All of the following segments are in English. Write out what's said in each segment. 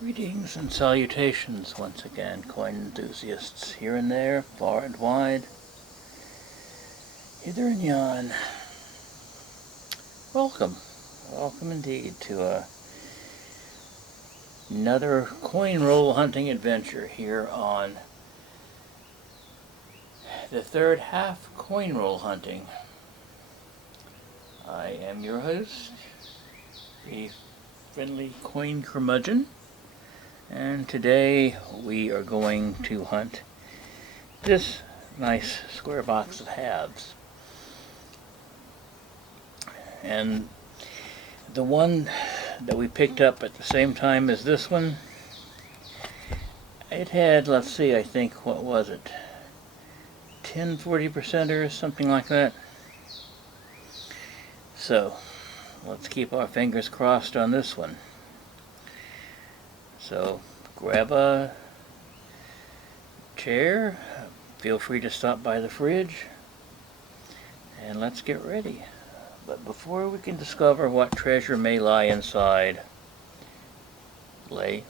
Greetings and salutations once again, coin enthusiasts here and there, far and wide, hither and yon. Welcome, welcome indeed to another coin roll hunting adventure here on the third half coin roll hunting. I am your host, the friendly coin curmudgeon. And today we are going to hunt this nice square box of halves. And the one that we picked up at the same time as this one, it had, let's see, I think, what was it? 10 40%ers, something like that. So, let's keep our fingers crossed on this one. So grab a chair, feel free to stop by the fridge, and let's get ready. But before we can discover what treasure may lie inside, anyway,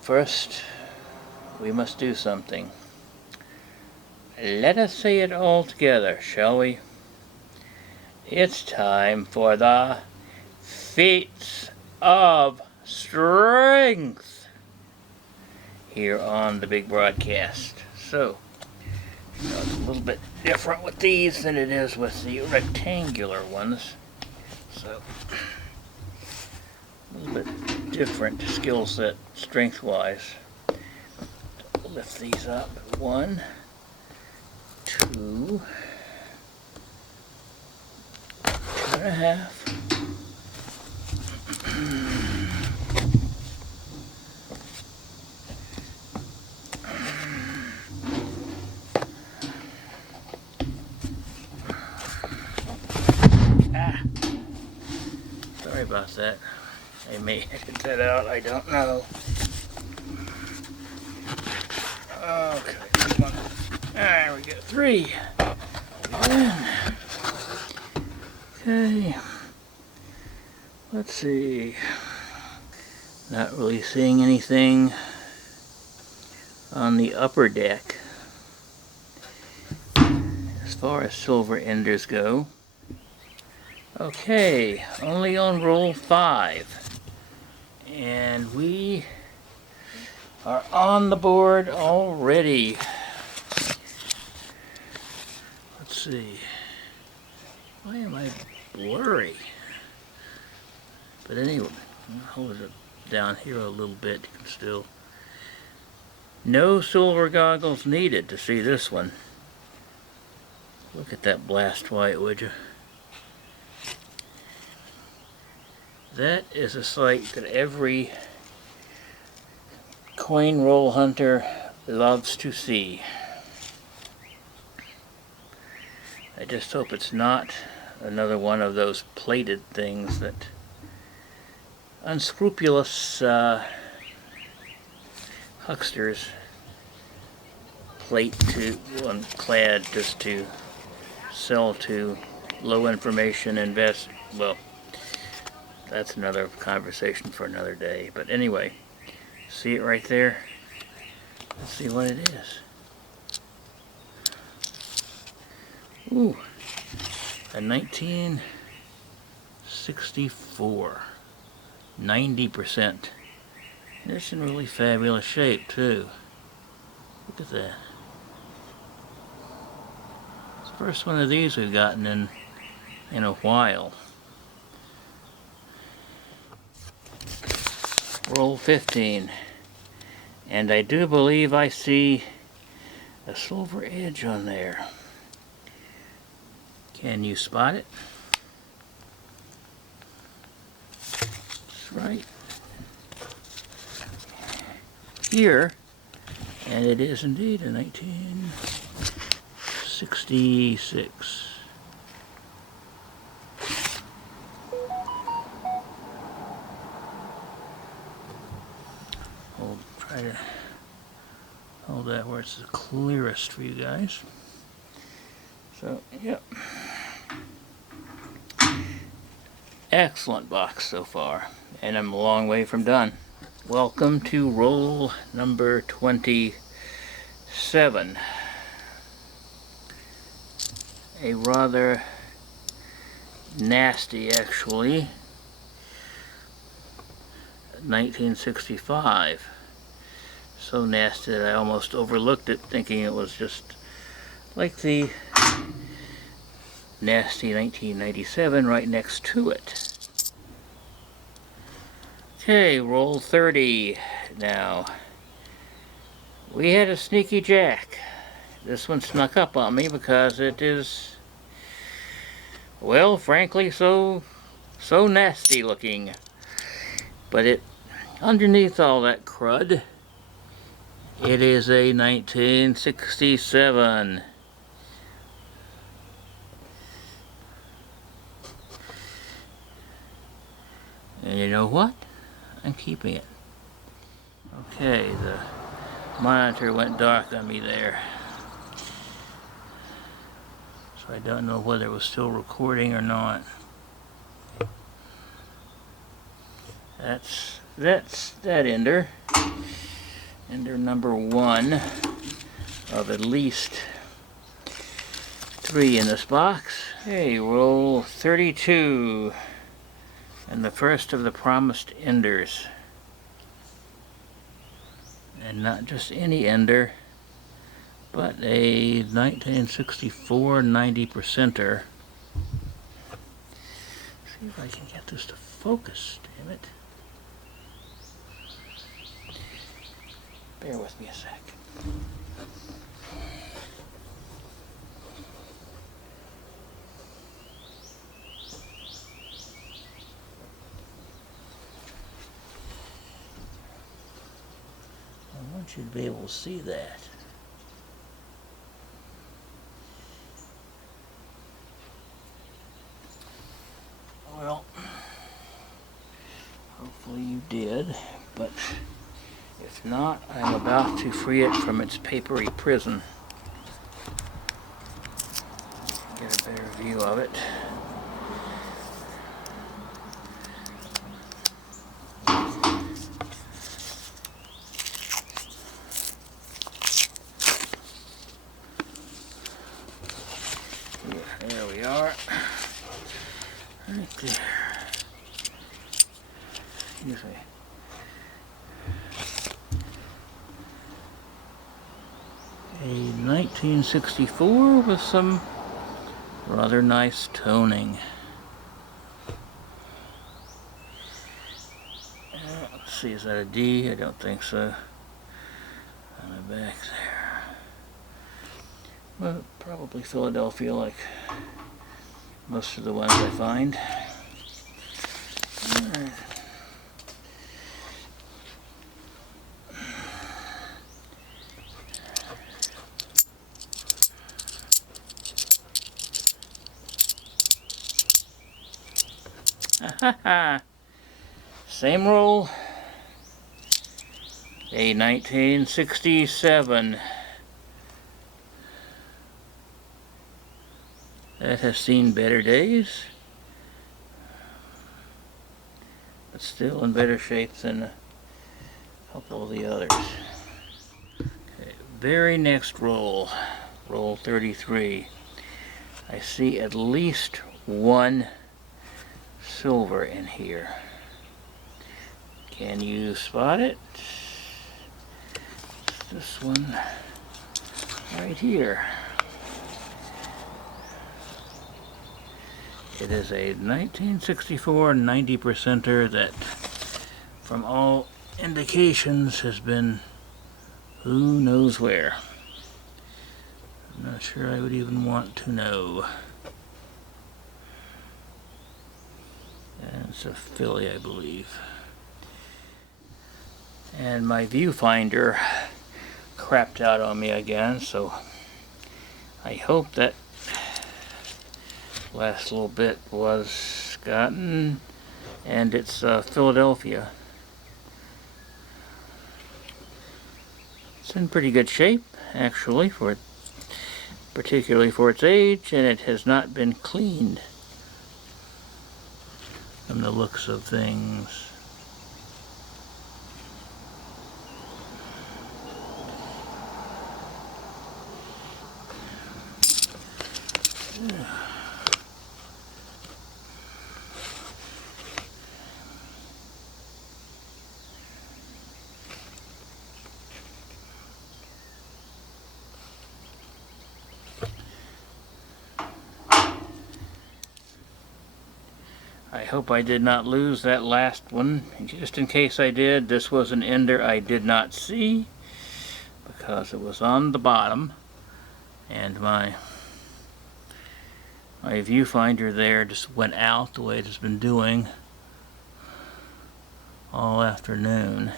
first we must do something. Let us say it all together, shall we? It's time for the feats of strength here on the big broadcast. So, it's a little bit different with these than it is with the rectangular ones. So, a little bit different skill set strength wise. Lift these up. 1, 2, 2.5. Sorry about that. I may edit that out, I don't know. Okay, come on. There we go. 3. Okay. Let's see. Not really seeing anything on the upper deck as far as silver enders go. Okay, only on roll 5, and we are on the board already. Let's see, why am I blurry? But anyway, I'll hold it down here a little bit. You can still, no silver goggles needed to see this one. Look at that blast white, would you? That is a sight that every coin roll hunter loves to see. I just hope it's not another one of those plated things that unscrupulous hucksters plate to clad just to sell to low information well, that's another conversation for another day. But anyway, see it right there? Let's see what it is. Ooh, a 1964. 90%. It's in really fabulous shape too. Look at that. It's the first one of these we've gotten in a while. Roll 15, and I do believe I see a silver edge on there. Can you spot it? That's right here, and it is indeed a 1966. Try to hold that where it's the clearest for you guys. So, yep. excellent box so far, and I'm a long way from done. Welcome to roll number 27. A rather nasty, actually, 1965. So nasty that I almost overlooked it, thinking it was just like the nasty 1997 right next to it. Okay, roll 30 now. We had a sneaky jack. This one snuck up on me because it is, well, frankly, so nasty looking. But it, underneath all that crud, it is a 1967. And you know what? I'm keeping it. Okay, the monitor went dark on me there. So I don't know whether it was still recording or not. That's that ender. Ender number 1 of at least 3 in this box. Hey, roll 32. And the first of the promised enders. And not just any ender, but a 1964 90%er. See if I can get this to focus, damn it. Bear with me a sec. I want you to be able to see that. Well, hopefully you did, but if not, I'm about to free it from its papery prison. Get a better view of it. There we are. Right there. Excuse me. A 1964 with some rather nice toning. Let's see, is that a D? I don't think so. On the back there. Well, probably Philadelphia, like most of the ones I find. All right. Same roll. A 1967. That has seen better days, but still in better shape than a couple of the others. Okay, very next roll, roll 33. I see at least one silver in here. Can you spot it? It's this one right here. It is a 1964 90%er that, from all indications, has been who knows where. I'm not sure I would even want to know. And it's a Philly, I believe. And my viewfinder crapped out on me again, so I hope that last little bit was gotten, and it's Philadelphia. It's in pretty good shape, actually, particularly for its age, and it has not been cleaned. from the looks of things. I hope I did not lose that last one. Just in case I did, this was an ender I did not see because it was on the bottom, and my viewfinder there just went out the way it has been doing all afternoon.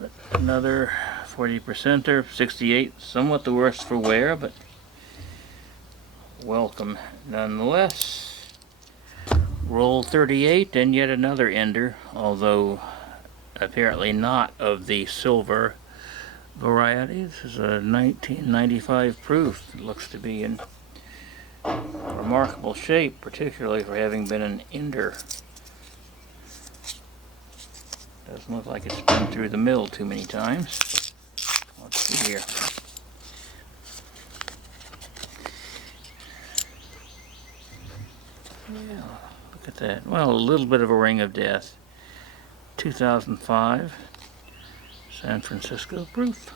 But another 40%er, 68, somewhat the worse for wear, but welcome nonetheless. Roll 38 and yet another ender, although apparently not of the silver variety. This is a 1995 proof. It looks to be in remarkable shape, particularly for having been an ender. Doesn't look like it's been through the mill too many times. Let's see here. Yeah, look at that. Well, a little bit of a ring of death. 2005 San Francisco proof.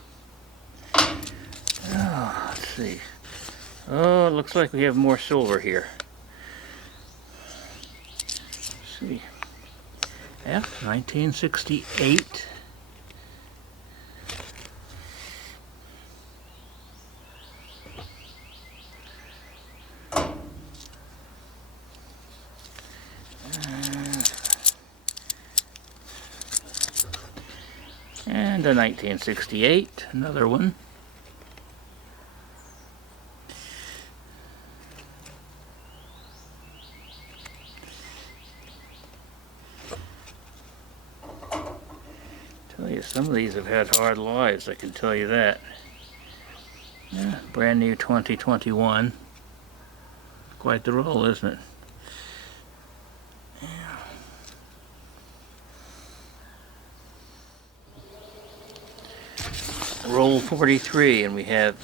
Oh, let's see. Oh, it looks like we have more silver here. Let's see. F, 1968. And a 1968, another one. Tell you, some of these have had hard lives, I can tell you that. Yeah, brand new 2021. Quite the roll, isn't it? Yeah. Roll 43, and we have,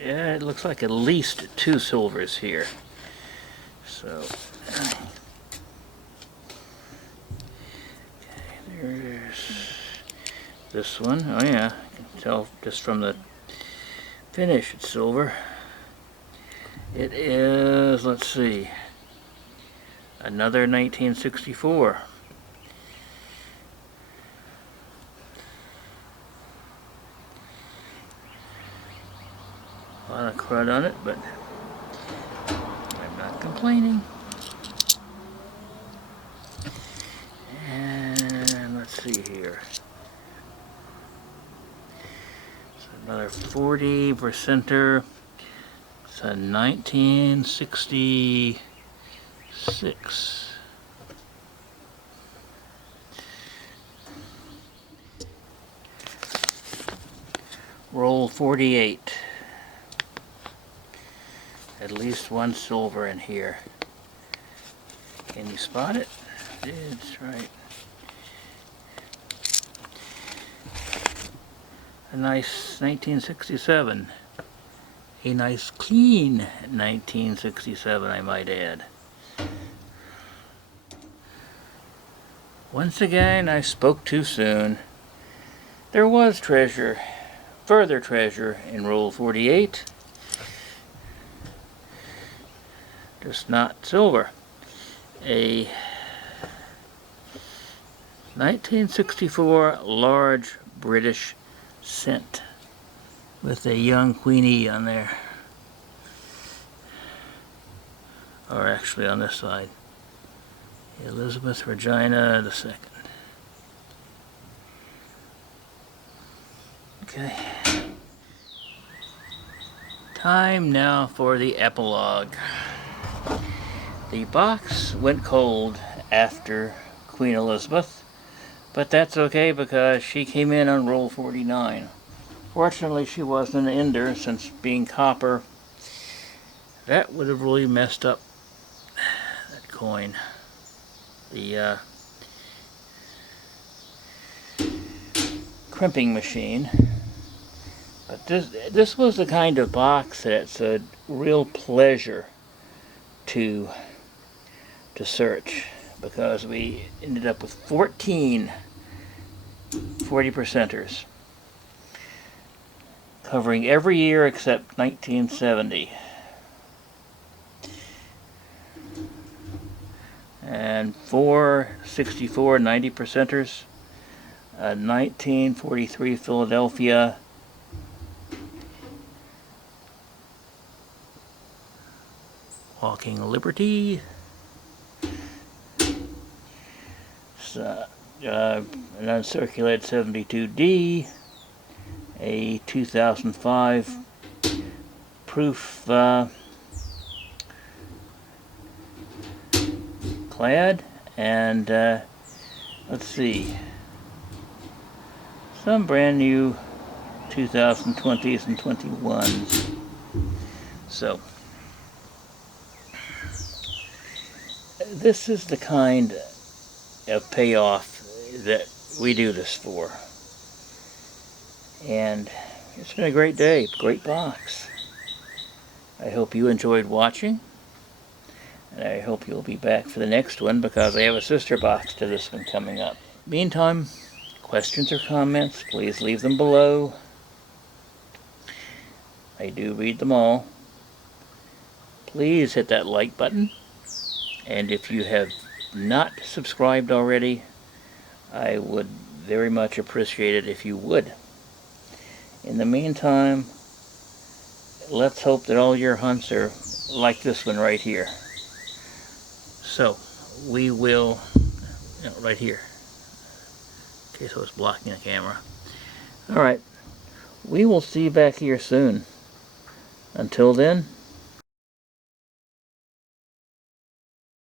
yeah, it looks like at least 2 silvers here. So, okay, there's this one. Oh yeah, you can tell just from the finish it's silver. It is, let's see, another 1964. A lot of crud on it, but I'm not complaining. And let's see here. So another 40%er. It's a 1966. Roll 48. At least 1 silver in here. Can you spot it? It's right. A nice 1967. A nice clean 1967, I might add. Once again, I spoke too soon. There was treasure, further treasure in roll 48. Just not silver. A 1964 large British cent with a young Queenie on there. Or actually on this side. Elizabeth Regina II. Okay. Time now for the epilogue. The box went cold after Queen Elizabeth, but that's okay because she came in on roll 49. Fortunately, she wasn't an ender, since being copper, that would have really messed up coin. The crimping machine. But this was the kind of box that it's a real pleasure to search, because we ended up with 14 40%ers covering every year except 1970. And 4 64 90%ers, 1943 Philadelphia, Walking Liberty, an uncirculated 72D, a 2005 proof clad, and let's see, some brand new 2020s and 21s. So this is the kind of payoff that we do this for. And it's been a great day, great box. I hope you enjoyed watching, and I hope you'll be back for the next one, because I have a sister box to this one coming up. Meantime, questions or comments, please leave them below. I do read them all. Please hit that like button, and if you have not subscribed already, I would very much appreciate it if you would. In the meantime, let's hope that all your hunts are like this one right here. So, we will, right here, in case I was blocking the camera. Alright, we will see you back here soon. Until then,